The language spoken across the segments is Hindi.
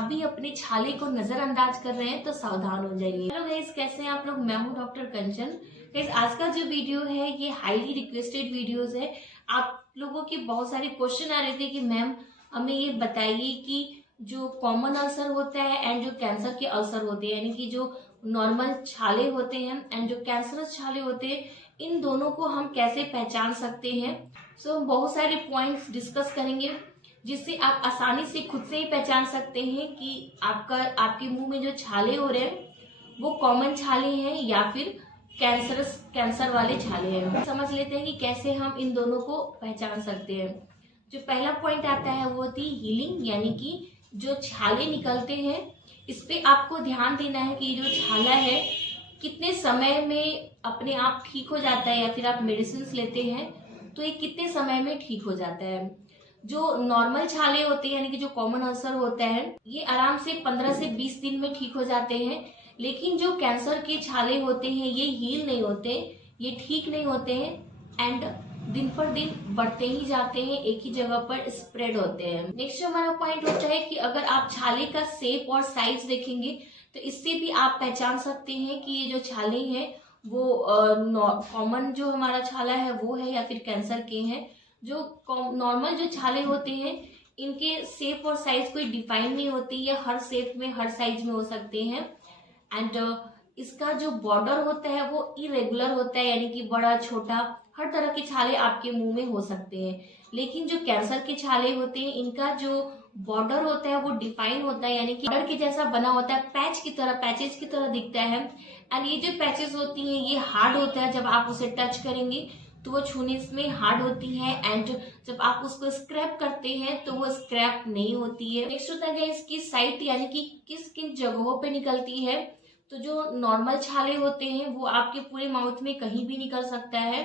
आप भी अपने छाले को नजरअंदाज कर रहे हैं तो सावधान हो जाइए। हेलो गाइस, कैसे हैं आप लोग। मैं हूं डॉक्टर कंचन। गाइस, आज का जो वीडियो है ये हाईली रिक्वेस्टेड वीडियोस है। आप लोगों के बहुत सारे क्वेश्चन आ रहे थे कि मैम हमें ये बताइए कि जो कॉमन अल्सर होता है एंड जो कैंसर के अल्सर होते हैं, यानी कि जो नॉर्मल छाले होते हैं एंड जो कैंसरस छाले होते हैं, इन दोनों को हम कैसे पहचान सकते हैं। सो हम बहुत सारे पॉइंट्स डिस्कस करेंगे जिससे आप आसानी से खुद से ही पहचान सकते हैं कि आपके मुंह में जो छाले हो रहे हैं वो कॉमन छाले हैं या फिर कैंसर वाले छाले हैं। समझ लेते हैं कि कैसे हम इन दोनों को पहचान सकते हैं। जो पहला पॉइंट आता है वो होती है हीलिंग, यानी कि जो छाले निकलते हैं इस पे आपको ध्यान देना है कि जो छाला है कितने समय में अपने आप ठीक हो जाता है, या फिर आप मेडिसिन लेते हैं तो ये कितने समय में ठीक हो जाता है। जो नॉर्मल छाले होते हैं, यानी कि जो कॉमन अल्सर होता है, ये आराम से 15 से 20 दिन में ठीक हो जाते हैं। लेकिन जो कैंसर के छाले होते हैं ये हील नहीं होते, ये ठीक नहीं होते हैं एंड दिन पर दिन बढ़ते ही जाते हैं, एक ही जगह पर स्प्रेड होते हैं। नेक्स्ट हमारा पॉइंट होता है कि अगर आप छाले का शेप और साइज देखेंगे तो इससे भी आप पहचान सकते हैं कि ये जो छाले हैं वो कॉमन जो हमारा छाला है वो है या फिर कैंसर के हैं। जो नॉर्मल जो छाले होते हैं इनके शेप और साइज कोई डिफाइन नहीं होती, ये हर शेप में हर साइज में हो सकते हैं एंड इसका जो बॉर्डर होता है वो इरेगुलर होता है, यानी कि बड़ा छोटा हर तरह के छाले आपके मुंह में हो सकते हैं। लेकिन जो कैंसर के छाले होते हैं इनका जो बॉर्डर होता है वो डिफाइन होता है, यानी कि बॉर्डर के जैसा बना होता है, पैचेस की तरह दिखता है एंड ये जो पैचेस होती हैं ये हार्ड होता है। जब आप उसे टच करेंगे तो वो छूने में हार्ड होती है एंड जब आप उसको स्क्रैप करते हैं तो वो स्क्रैप नहीं होती है। नेक्स्ट होता है इसकी साइट, यानी कि किस किन जगहों पे निकलती है। तो जो नॉर्मल छाले होते हैं वो आपके पूरे माउथ में कहीं भी निकल सकता है,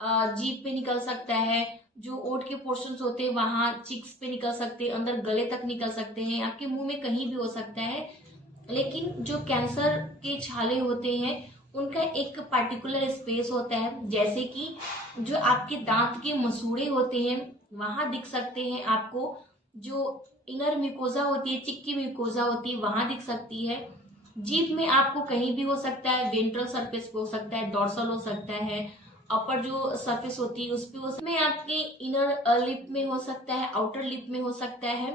जीभ पे निकल सकता है, जो ओठ के पोर्शंस होते हैं वहां चिक्स पे निकल सकते हैं, अंदर गले तक निकल सकते हैं, आपके मुंह में कहीं भी हो सकता है। लेकिन जो कैंसर के छाले होते हैं उनका एक पर्टिकुलर स्पेस होता है, जैसे कि जो आपके दांत के मसूड़े होते हैं वहां दिख सकते हैं आपको, जो इनर म्यूकोजा होती है, चिक्की म्यूकोजा होती है वहां दिख सकती है। जीभ में आपको कहीं भी हो सकता है, वेंट्रल सरफेस पे हो सकता है, डॉर्सल हो सकता है, अपर जो सरफेस होती है उस पे, उसमें आपके इनर लिप में हो सकता है, आउटर लिप में हो सकता है,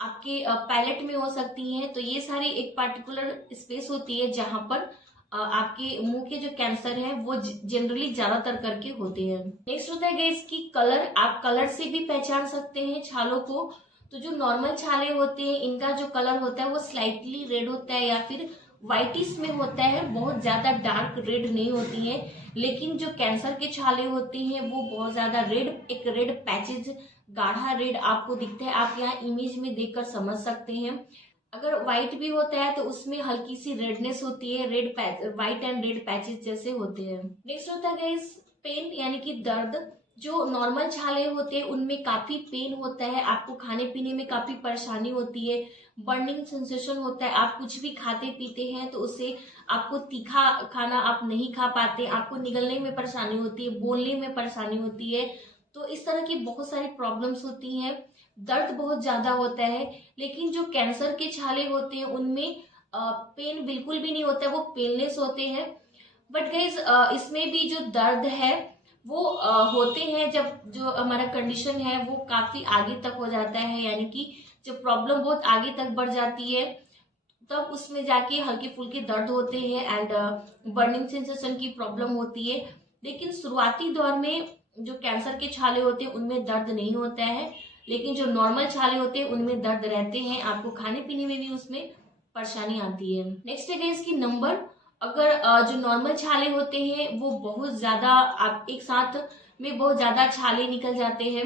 आपके पैलेट में हो सकती हैं। तो ये सारी एक पार्टिकुलर स्पेस होती है जहां पर आपके मुंह के जो कैंसर है वो जनरली ज्यादातर करके होते हैं। नेक्स्ट होता है गाइस की कलर, आप कलर से भी पहचान सकते हैं छालों को। तो जो नॉर्मल छाले होते हैं इनका जो कलर होता है वो स्लाइटली रेड होता है या फिर व्हाइटिश में होता है, बहुत ज्यादा डार्क रेड नहीं होती है। लेकिन जो कैंसर के छाले होते हैं वो बहुत ज्यादा रेड, एक रेड पैचेज गाढ़ा रेड आपको दिखता है, आप यहाँ इमेज में देखकर समझ सकते हैं। अगर व्हाइट भी होता है तो उसमें हल्की सी रेडनेस होती है, व्हाइट एंड रेड पैचेस जैसे होते हैं। नेक्स्ट होता है गाइस पेन, यानी कि दर्द। जो नॉर्मल छाले होते हैं उनमें काफी पेन होता है, आपको खाने पीने में काफी परेशानी होती है, बर्निंग सेंसेशन होता है, आप कुछ भी खाते पीते हैं तो उससे आपको तीखा खाना आप नहीं खा पाते, आपको निगलने में परेशानी होती है, बोलने में परेशानी होती है। तो इस तरह की बहुत सारी प्रॉब्लम्स होती हैं, दर्द बहुत ज्यादा होता है। लेकिन जो कैंसर के छाले होते हैं उनमें पेन बिल्कुल भी नहीं होता है, वो पेनलेस होते हैं। बट गाइज इसमें भी जो दर्द है वो होते हैं जब जो हमारा कंडीशन है वो काफी आगे तक हो जाता है, यानी कि जब प्रॉब्लम बहुत आगे तक बढ़ जाती है तब उसमें जाके हल्के फुल्के दर्द होते हैं एंड बर्निंग सेंसेशन की प्रॉब्लम होती है। लेकिन शुरुआती दौर में जो कैंसर के छाले होते हैं उनमें दर्द नहीं होता है, लेकिन जो नॉर्मल छाले होते हैं उनमें दर्द रहते हैं, आपको खाने पीने में भी उसमें परेशानी आती है। नेक्स्ट है इसकी नंबर। अगर जो नॉर्मल छाले होते हैं वो बहुत ज्यादा, आप एक साथ में बहुत ज्यादा छाले निकल जाते हैं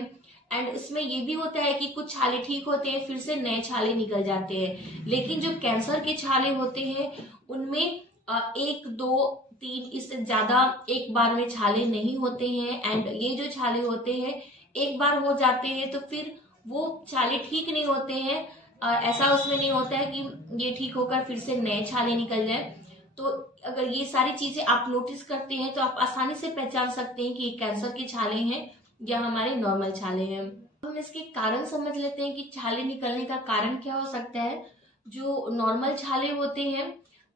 एंड इसमें ये भी होता है कि कुछ छाले ठीक होते हैं फिर से नए छाले निकल जाते हैं। लेकिन जो कैंसर के छाले होते हैं उनमें एक दो तीन इससे ज्यादा एक बार में छाले नहीं होते हैं एंड ये जो छाले होते हैं एक बार हो जाते हैं तो फिर वो छाले ठीक नहीं होते हैं। ऐसा उसमें नहीं होता है कि ये ठीक होकर फिर से नए छाले निकल जाए। तो अगर ये सारी चीजें आप नोटिस करते हैं तो आप आसानी से पहचान सकते हैं कि ये कैंसर के छाले हैं या हमारे नॉर्मल छाले हैं। हम इसके कारण समझ लेते हैं कि छाले निकलने का कारण क्या हो सकता है। जो नॉर्मल छाले होते हैं,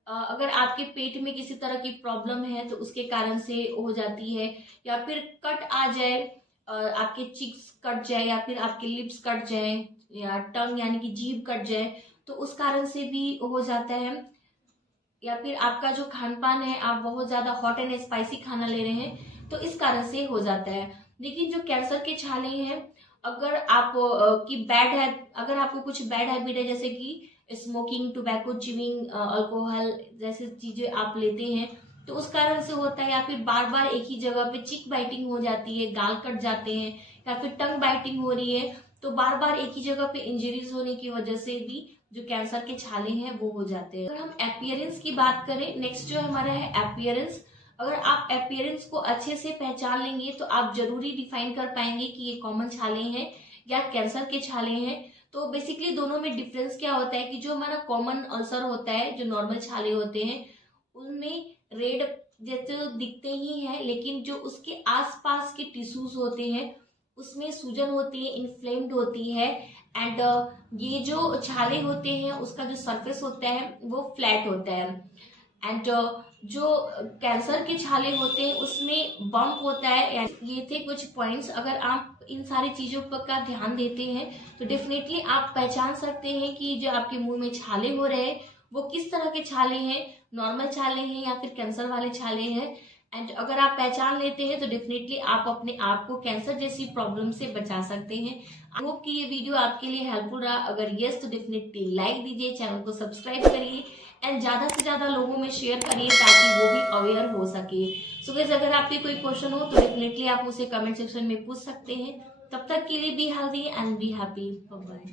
अगर आपके पेट में किसी तरह की प्रॉब्लम है तो उसके कारण से हो जाती है, या फिर कट आ जाए, आपके चिक्स कट जाए, या फिर आपके लिप्स कट जाए, या टंग यानी कि जीभ कट जाए, तो उस कारण से भी हो जाता है। या फिर आपका जो खान पान है, आप बहुत ज्यादा हॉट एंड स्पाइसी खाना ले रहे हैं, तो इस कारण से हो जाता है। लेकिन जो कैंसर के छाले हैं, अगर आप की बैड है, अगर आपको कुछ बैड हैबिट है, जैसे कि स्मोकिंग, टोबैको, च्यूइंग, अल्कोहल जैसे चीजें आप लेते हैं, तो उस कारण से होता है। या फिर बार बार एक ही जगह पे चिक बाइटिंग हो जाती है, गाल कट जाते हैं, या फिर टंग बाइटिंग हो रही है, तो बार बार एक ही जगह पे इंजरीज होने की वजह से भी जो कैंसर के छाले हैं वो हो जाते हैं। अगर हम अपीयरेंस की बात करें, नेक्स्ट जो हमारा है अपीयरेंस। अगर आप अपीयरेंस को अच्छे से पहचान लेंगे तो आप जरूरी डिफाइन कर पाएंगे कि ये कॉमन छाले हैं या कैंसर के छाले हैं। तो बेसिकली दोनों में डिफरेंस क्या होता है कि जो हमारा कॉमन अल्सर होता है, जो नॉर्मल छाले होते हैं, उनमें रेड जैसे दिखते ही हैं, लेकिन जो उसके आसपास के टिश्यूज होते हैं उसमें सूजन होती है, इन्फ्लेम्ड होती है। एंड ये जो छाले होते हैं उसका जो सरफेस होता है वो फ्लैट होता है। एंड जो कैंसर के छाले होते हैं उसमें बम्प होता है। ये थे कुछ पॉइंट्स। अगर आप इन सारी चीजों पर का ध्यान देते हैं तो डेफिनेटली आप पहचान सकते हैं कि जो आपके मुंह में छाले हो रहे हैं वो किस तरह के छाले हैं, नॉर्मल छाले हैं या फिर कैंसर वाले छाले हैं। एंड अगर आप पहचान लेते हैं तो डेफिनेटली आप अपने आप को कैंसर जैसी प्रॉब्लम से बचा सकते हैं। आई होप कि ये वीडियो आपके लिए हेल्पफुल रहा। अगर यस तो डेफिनेटली लाइक दीजिए, चैनल को सब्सक्राइब करिए एंड ज्यादा से ज्यादा लोगों में शेयर करिए ताकि वो भी अवेयर हो सके। सो गाइस, अगर आपके कोई क्वेश्चन हो तो डेफिनेटली आप मुझसे कमेंट सेक्शन में पूछ सकते हैं। तब तक के लिए be healthy and be happy. Bye bye.